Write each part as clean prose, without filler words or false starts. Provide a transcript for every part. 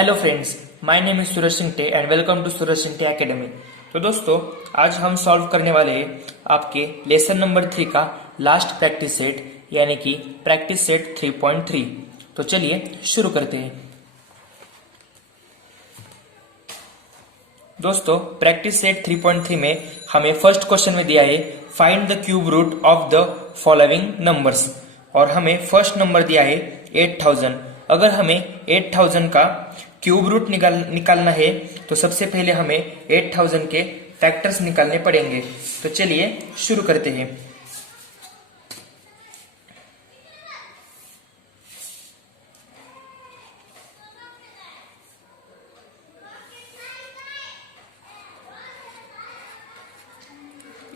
Hello friends, my name is Suraj Sinte and welcome to Suraj Sinte academy. तो दोस्तों, आज हम सॉल्व करने वाले हैं आपके लेसन नंबर 3 का लास्ट प्रैक्टिस सेट यानी कि प्रैक्टिस सेट 3.3। तो चलिए शुरू करते हैं। दोस्तों, प्रैक्टिस सेट 3.3 में हमें फर्स्ट क्वेश्चन में दिया है find the cube root of the following numbers, और हमें फर्स्ट नंबर दिया है 8000। अगर हमें 8000 का क्यूब रूट निकालना है तो सबसे पहले हमें 8000 के फैक्टर्स निकालने पड़ेंगे। तो चलिए शुरू करते हैं।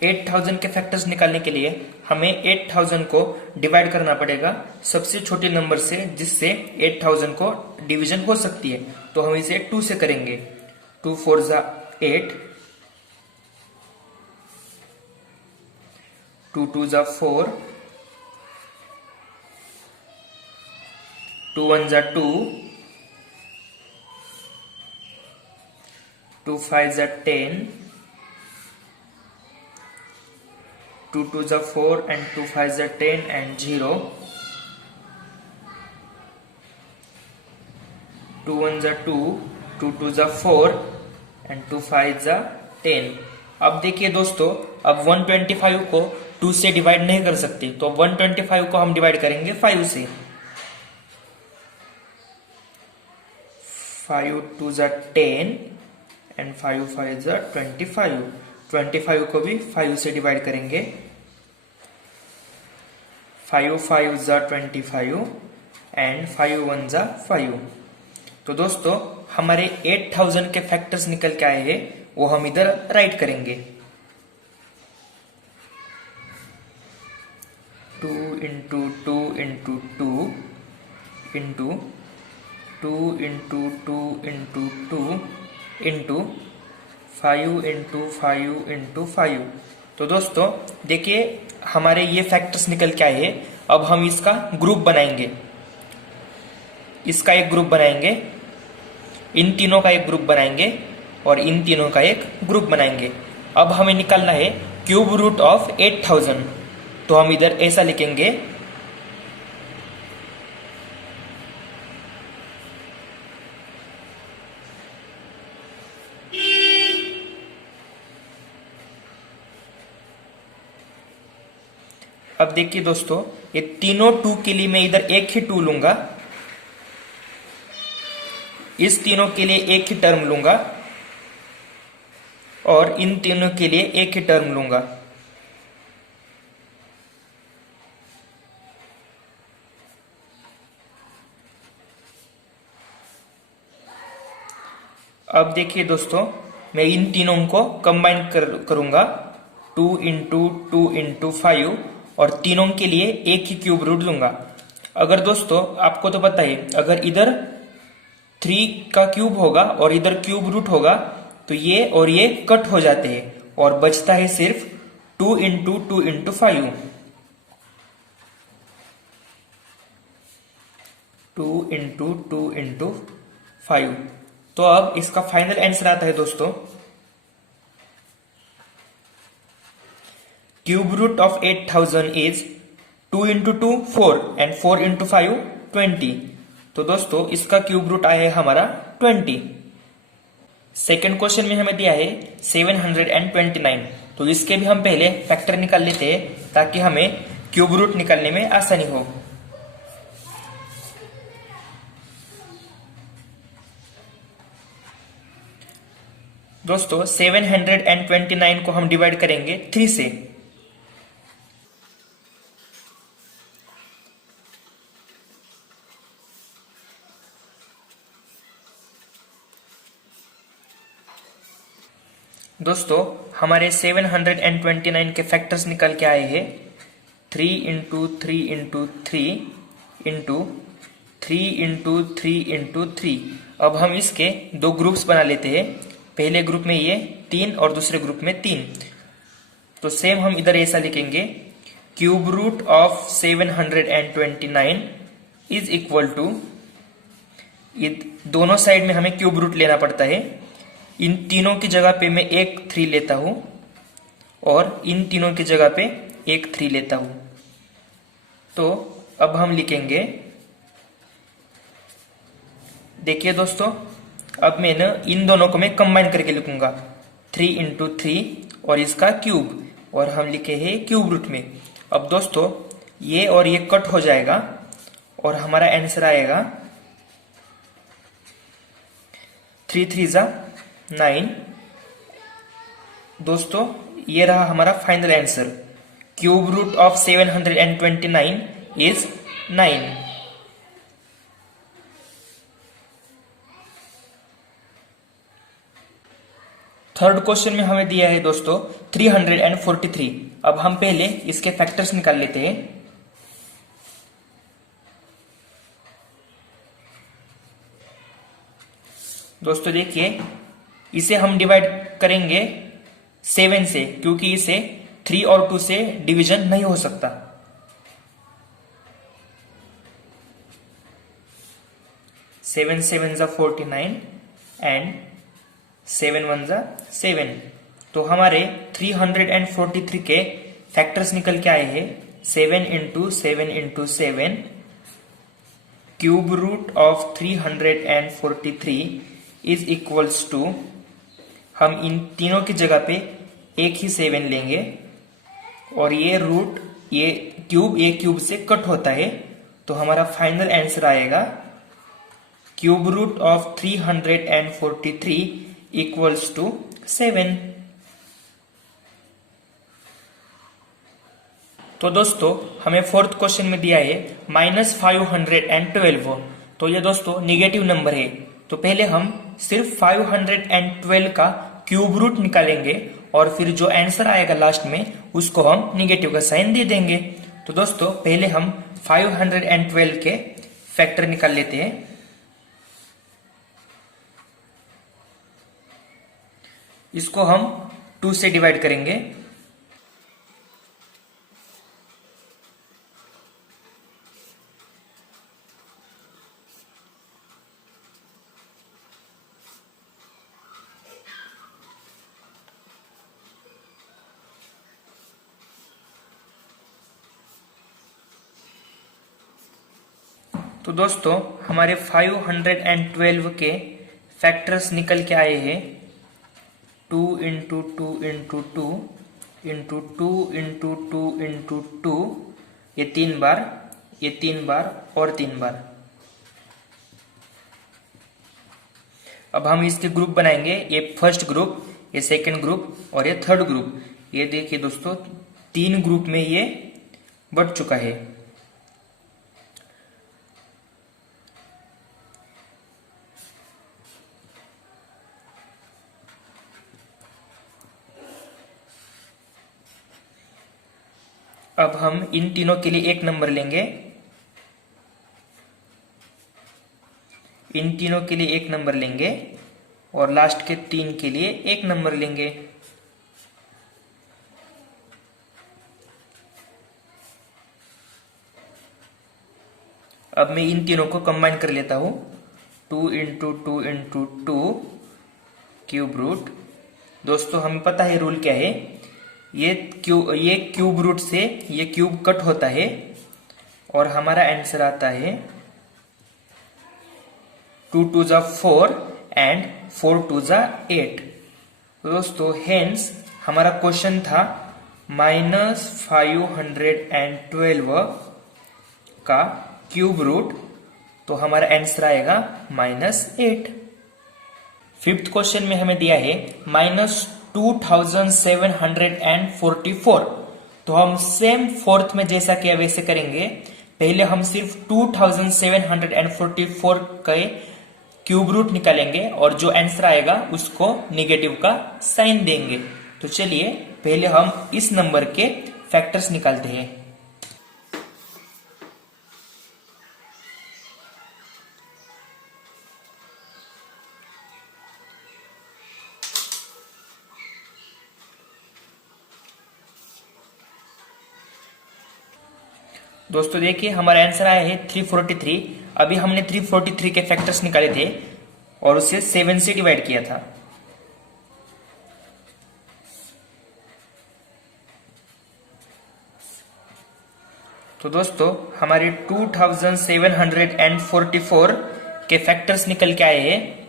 एट 8000 के फैक्टर्स निकालने के लिए हमें 8000 को डिवाइड करना पड़ेगा सबसे छोटे नंबर से, जिससे 8000 को डिवीजन हो सकती है। तो हम इसे 2 से करेंगे। 2 4 8, 2 2 4, 2 1 2, 2 5 10, 2 2 4 and 2 5 10 and 0, 2 1 2, 2 2 4 and 2 5 10। अब देखिए दोस्तों, अब 125 को 2 से डिवाइड नहीं कर सकते, तो 125 को हम डिवाइड करेंगे 5 से। 5 2 10 and 5 5 25। 25 को भी 5 से डिवाइड करेंगे। 5 5 25 एंड 5 1 5। तो दोस्तों, हमारे 8000 के फैक्टर्स निकल के आए हैं, वो हम इधर राइट करेंगे। 2 into 2 into 2 into 2 into 2 into 2 into 5 into 5 into 5। तो दोस्तों देखिए, हमारे ये फैक्टर्स निकल के आए हैं। अब हम इसका ग्रुप बनाएंगे, इसका एक ग्रुप बनाएंगे, इन तीनों का एक ग्रुप बनाएंगे और इन तीनों का एक ग्रुप बनाएंगे। अब हमें निकालना है क्यूब रूट ऑफ 8000। तो हम इधर ऐसा लिखेंगे, अब देखिए दोस्तों, ये तीनों 2 के लिए मैं इधर एक ही 2 लूंगा, इस तीनों के लिए एक ही टर्म लूंगा और इन तीनों के लिए एक ही टर्म लूंगा। अब देखिए दोस्तों, मैं इन तीनों को कंबाइन करूंगा 2 इंटू 2 इंटू 5 और तीनों के लिए एक ही क्यूब रूट लूंगा। अगर दोस्तों आपको तो पता है, अगर इधर 3 का क्यूब होगा और इधर क्यूब रूट होगा तो ये और ये कट हो जाते हैं और बचता है सिर्फ 2 इंटू 2 इंटू 5। 2 into 2 into 5। तो अब इसका फाइनल आंसर आता है दोस्तों, cube root of 8000 is 2 into 2 4 and 4 into 5 20। तो दोस्तों इसका क्यूब रूट आया है हमारा 20। सेकेंड क्वेश्चन में हमें दिया है 729। तो इसके भी हम पहले फैक्टर निकाल लेते हैं ताकि हमें क्यूब रूट निकालने में आसानी हो। दोस्तों 729 को हम डिवाइड करेंगे 3 से। दोस्तों हमारे 729 के फैक्टर्स निकल के आए हैं 3 into 3 into 3 into 3 into 3 into 3। अब हम इसके 2 ग्रुप्स बना लेते हैं। पहले ग्रुप में ये 3 और दूसरे ग्रुप में 3। तो सेम हम इधर ऐसा लिखेंगे, cube root of 729 is equal to ये दोनों साइड में हमें क्यूब रूट लेना पड़ता है। इन तीनों की जगह पे मैं एक 3 लेता हूं और इन तीनों की जगह पे एक 3 लेता हूं। तो अब हम लिखेंगे, देखिए दोस्तों, अब मैं ना इन दोनों को मैं कंबाइन करके लिखूंगा, 3 इंटू 3 और इसका क्यूब, और हम लिखे हैं क्यूब रूट में। अब दोस्तों ये और ये कट हो जाएगा और हमारा आंसर आएगा 3 3 जा 9। दोस्तों ये रहा हमारा final answer. Cube root of 729 is 9। Third question में हमें दिया है दोस्तों 343। अब हम पहले इसके फैक्टर्स निकाल लेते हैं। दोस्तों देखिए, इसे हम डिवाइड करेंगे 7 से, क्योंकि इसे 3 और 2 से डिवीजन नहीं हो सकता। 7 7 जा 49 एंड 7 1 जा 7। तो हमारे 343 के फैक्टर्स निकल के आए हैं 7 into 7 into 7। Cube root of 343 is equals to, हम इन तीनों की जगह पे एक ही 7 लेंगे और ये रूट ये क्यूब से कट होता है, तो हमारा फाइनल आंसर आएगा cube root of 343 equals to 7। तो दोस्तों हमें फोर्थ क्वेश्चन में दिया है -512। तो ये दोस्तों निगेटिव नंबर है, तो पहले हम सिर्फ 512 का क्यूब रूट निकालेंगे और फिर जो आंसर आएगा लास्ट में उसको हम निगेटिव का साइन दे देंगे। तो दोस्तों पहले हम 512 के फैक्टर निकाल लेते हैं। इसको हम 2 से डिवाइड करेंगे। तो दोस्तों हमारे 512 के फैक्टर्स निकल के आए हैं 2 into 2 into 2 into 2 into 2 into 2, ये 3 बार, ये 3 बार और 3 बार। अब हम इसके ग्रुप बनाएंगे, ये फर्स्ट ग्रुप, ये सेकंड ग्रुप और ये थर्ड ग्रुप। ये देखिए दोस्तों 3 ग्रुप में ये बढ़ चुका है। अब हम इन तीनों के लिए एक नंबर लेंगे, इन तीनों के लिए एक नंबर लेंगे और लास्ट के 3 के लिए एक नंबर लेंगे। अब मैं इन तीनों को कंबाइन कर लेता हूं, 2 इंटू 2 इंटू 2 क्यूब रूट। दोस्तों हमें पता है रूल क्या है, ये क्यूब रूट से ये क्यूब कट होता है और हमारा आंसर आता है 2 2 जा 4 एंड 4 2 जा 8। तो दोस्तों हेंस हमारा क्वेश्चन था -512 का क्यूब रूट, तो हमारा आंसर आएगा -8। फिफ्थ क्वेश्चन में हमें दिया है -2744। तो हम सेम फोर्थ में जैसा किया वैसे करेंगे। पहले हम सिर्फ 2744 के क्यूब रूट निकालेंगे और जो आंसर आएगा उसको निगेटिव का साइन देंगे। तो चलिए पहले हम इस नंबर के फैक्टर्स निकालते हैं। दोस्तों देखिए हमारा आंसर आया है 343। अभी हमने 343 के फैक्टर्स निकाले थे और उसे 7 से डिवाइड किया था। तो दोस्तों हमारे 2744 के फैक्टर्स निकल के आए हैं।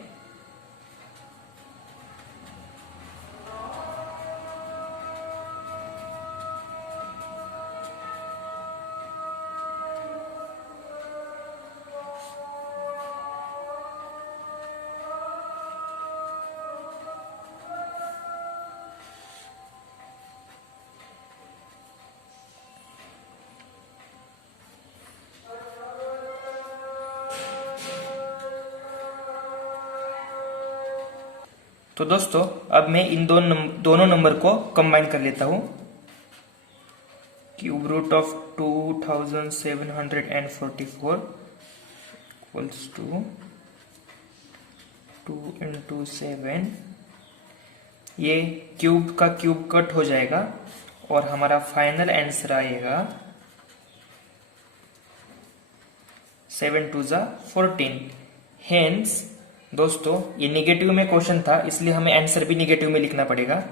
तो दोस्तों अब मैं इन दोनों नंबर को कंबाइन कर लेता हूं। Cube root of 2744 equals to 2 into 7। ये क्यूब का क्यूब कट हो जाएगा और हमारा फाइनल आंसर आएगा 7 2 जा 14। हेंस दोस्तों ये निगेटिव में क्वेश्चन था, इसलिए हमें आंसर भी निगेटिव में लिखना पड़ेगा।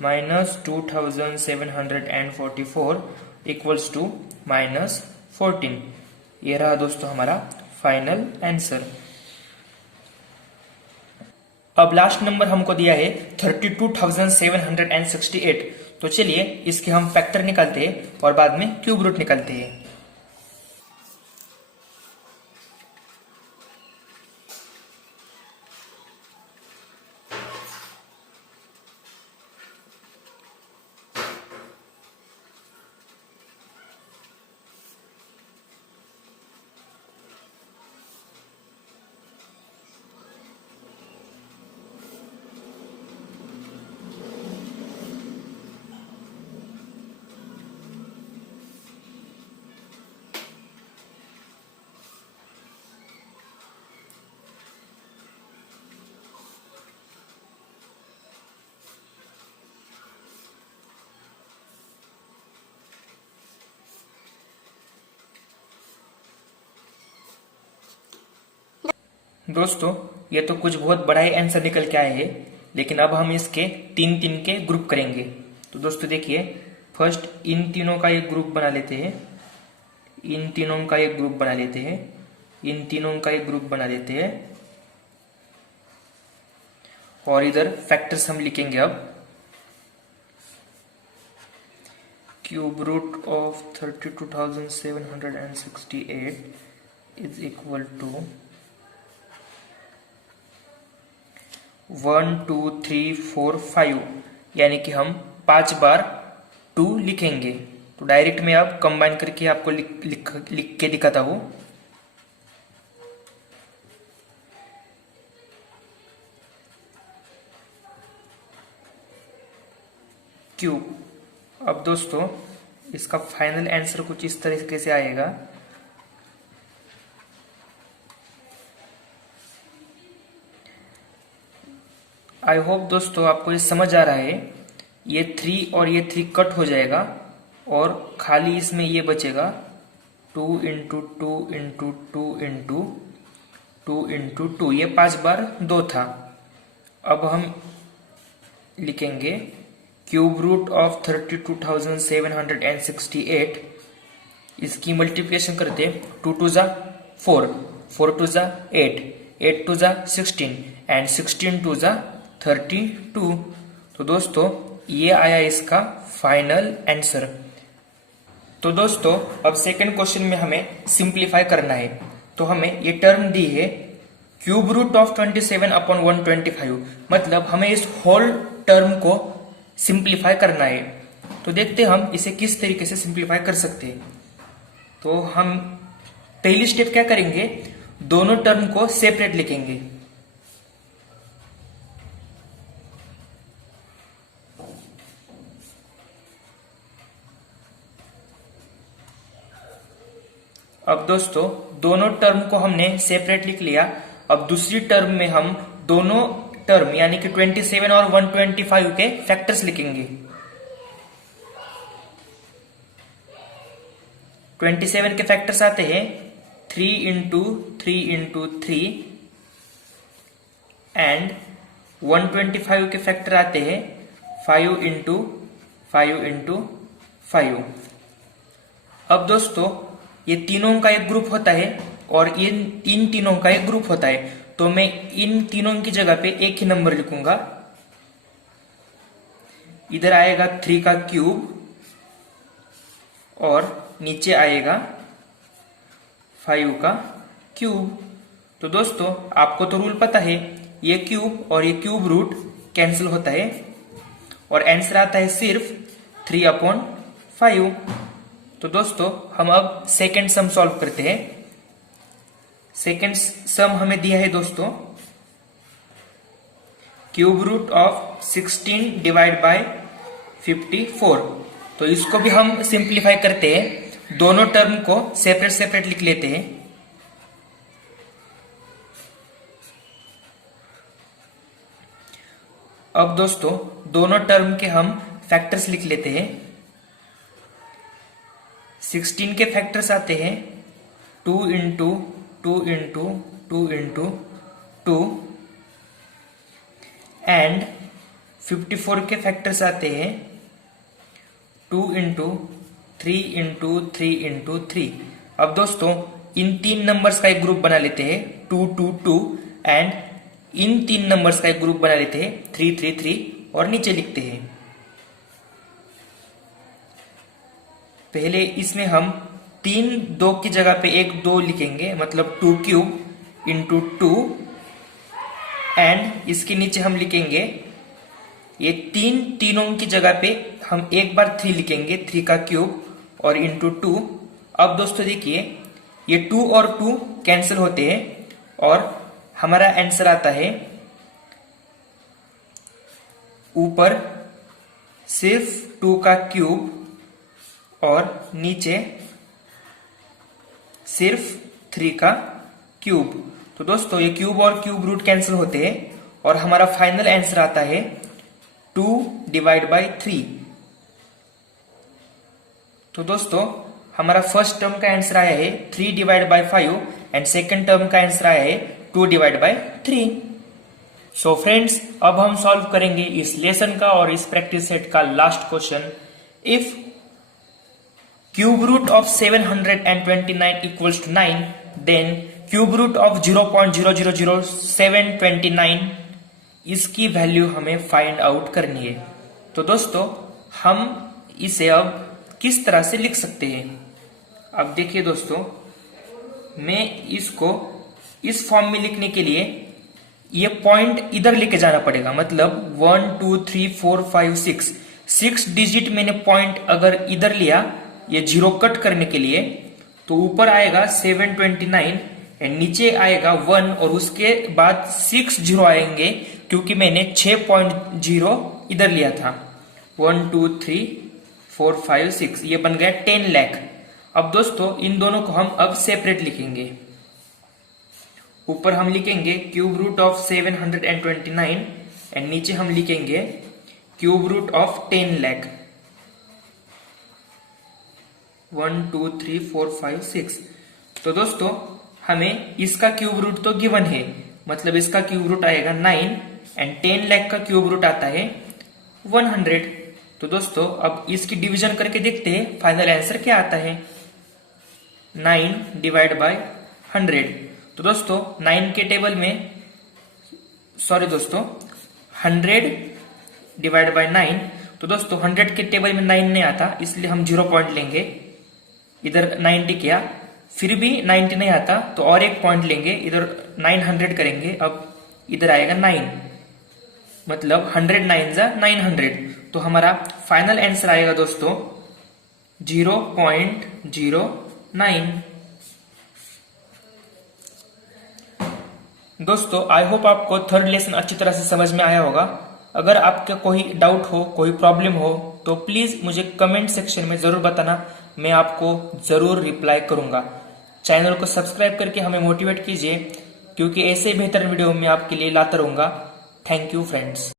-2744 इक्वल्स टू -14। ये रहा दोस्तों हमारा फाइनल आंसर। अब लास्ट नंबर हमको दिया है 32,768। तो चलिए इसके हम फैक्टर निकालते हैं और बाद में क्यूब रूट निकालते हैं। दोस्तों ये तो कुछ बहुत बड़ा ही आंसर निकल के आए हैं, लेकिन अब हम इसके तीन तीन के ग्रुप करेंगे। तो दोस्तों देखिए, फर्स्ट इन तीनों का एक ग्रुप बना लेते हैं, इन तीनों का एक ग्रुप बना लेते हैं, इन तीनों का एक ग्रुप बना लेते हैं और इधर फैक्टर्स हम लिखेंगे। अब cube root of 32,768 is equal to 1 2 3 4 5, यानी कि हम 5 बार 2 लिखेंगे। तो डायरेक्ट में आप कंबाइन करके आपको लिख के दिखाता हूं। क्यूब। अब दोस्तों इसका फाइनल आंसर कुछ इस तरीके से आएगा। आई होप दोस्तों आपको ये समझ आ रहा है। ये 3 और ये 3 कट हो जाएगा और खाली इसमें ये बचेगा 2 इंटू 2 इंटू 2 इंटू 2 इंटू 2। ये 5 बार 2 था। अब हम लिखेंगे क्यूब रूट ऑफ 32,768। इसकी मल्टीप्लिकेशन करते 2 2 जा 4, 4 2 जा 8, 8 2 जा 16 एंड 16 2 जा 32। तो दोस्तों ये आया इसका फाइनल आंसर। तो दोस्तों अब सेकंड क्वेश्चन में हमें सिंप्लीफाई करना है। तो हमें ये टर्म दी है क्यूब रूट ऑफ 27 अपॉन 125, मतलब हमें इस होल टर्म को सिंप्लीफाई करना है। तो देखते हैं हम इसे किस तरीके से सिंप्लीफाई कर सकते हैं। तो हम पहली स्टेप क्या करेंगे, दोनों टर्म को सेपरेट लिखेंगे। अब दोस्तों दोनों टर्म को हमने सेपरेट लिख लिया। अब दूसरी टर्म में हम दोनों टर्म यानी कि 27 और 125 के फैक्टर्स लिखेंगे। 27 के फैक्टर्स आते हैं 3 इंटू 3 इंटू 3 एंड 125 के फैक्टर आते हैं 5 इंटू 5 इंटू 5। अब दोस्तों ये तीनों का एक ग्रुप होता है और इन तीनों का एक ग्रुप होता है, तो मैं इन तीनों की जगह पे एक ही नंबर लिखूंगा। इधर आएगा 3 का क्यूब और नीचे आएगा 5 का क्यूब। तो दोस्तों आपको तो रूल पता है, ये क्यूब और ये क्यूब रूट कैंसिल होता है और आंसर आता है सिर्फ 3/5। तो दोस्तों हम अब सेकेंड सम सॉल्व करते हैं। सेकेंड सम हमें दिया है दोस्तों cube root of 16 divide by 54। तो इसको भी हम सिंप्लीफाई करते हैं, दोनों टर्म को सेपरेट सेपरेट लिख लेते हैं। अब दोस्तों दोनों टर्म के हम फैक्टर्स लिख लेते हैं। 16 के फैक्टर्स आते हैं 2 इंटू 2 इंटू 2 इंटू 2 एंड 54 के फैक्टर्स आते हैं 2 इंटू 3 इंटू 3 इंटू 3। अब दोस्तों इन तीन नंबर्स का एक ग्रुप बना लेते हैं 2 2 2 एंड इन तीन नंबर्स का एक ग्रुप बना लेते हैं 3 3 3 और नीचे लिखते हैं। पहले इसमें हम 3 2 की जगह पे एक 2 लिखेंगे, मतलब 2 क्यूब इंटू 2 एंड इसके नीचे हम लिखेंगे ये तीनों की जगह पे हम एक बार 3 लिखेंगे, 3 का क्यूब और इंटू 2। अब दोस्तों देखिए ये 2 और 2 कैंसिल होते हैं और हमारा आंसर आता है ऊपर सिर्फ 2 का क्यूब और नीचे सिर्फ 3 का क्यूब। तो दोस्तों ये क्यूब और क्यूब रूट कैंसिल होते हैं और हमारा फाइनल आंसर आता है 2 डिवाइड बाय 3। तो दोस्तों हमारा फर्स्ट टर्म का आंसर आया है 3 divide by 5 and second term का आंसर आया है 2 डिवाइड बाय 3। सो फ्रेंड्स अब हम सॉल्व करेंगे इस लेसन का और इस प्रैक्टिस सेट का last question. If cube root of 729 equals to 9 then cube root of 0.0000729 इसकी वैल्यू हमें फाइंड आउट करनी है। तो दोस्तों हम इसे अब किस तरह से लिख सकते हैं? अब देखिए दोस्तों, मैं इसको इस फॉर्म में लिखने के लिए ये पॉइंट इधर लेके जाना पड़ेगा, मतलब 1 2 3 4 5 6 डिजिट मैंने पॉइंट अगर इधर लिया ये 0 कट करने के लिए, तो ऊपर आएगा 729 एंड नीचे आएगा 1 और उसके बाद 6 0 आएंगे क्योंकि मैंने 6.0 इधर लिया था। 1 2 3 4 5 6 ये बन गया 10 लाख। अब दोस्तों इन दोनों को हम अब सेपरेट लिखेंगे। ऊपर हम लिखेंगे क्यूब रूट ऑफ 729 एंड नीचे हम लिखेंगे क्यूब रूट ऑफ 10 लाख। 1 2 3 4 5 6। तो दोस्तों हमें इसका क्यूब रूट तो गिवन है, मतलब इसका क्यूब रूट आएगा 9 एंड 10 लाख का क्यूब रूट आता है 100। तो दोस्तों अब इसकी डिवीजन करके देखते हैं फाइनल आंसर क्या आता है। 9 डिवाइड बाय 100। तो दोस्तों 9 के टेबल में सॉरी दोस्तों 100 डिवाइड बाय 9। तो दोस्तों 100 के टेबल में 9 नहीं आता, इसलिए हम 0 पॉइंट लेंगे। इधर 90 किया फिर भी 90 नहीं आता तो और एक पॉइंट लेंगे, इधर 900 करेंगे। अब इधर आएगा 9, मतलब 100 9 जा 900। तो हमारा फाइनल आंसर आएगा दोस्तों 0.09। दोस्तों आई होप आपको थर्ड लेसन अच्छी तरह से समझ में आया होगा। अगर आपका कोई डाउट हो, कोई प्रॉब्लम हो तो प्लीज मुझे कमेंट सेक्शन में जरूर बताना, मैं आपको जरूर रिप्लाई करूंगा। चैनल को सब्सक्राइब करके हमें मोटिवेट कीजिए, क्योंकि ऐसे बेहतर वीडियो मैं आपके लिए लाता रहूंगा। Thank you friends.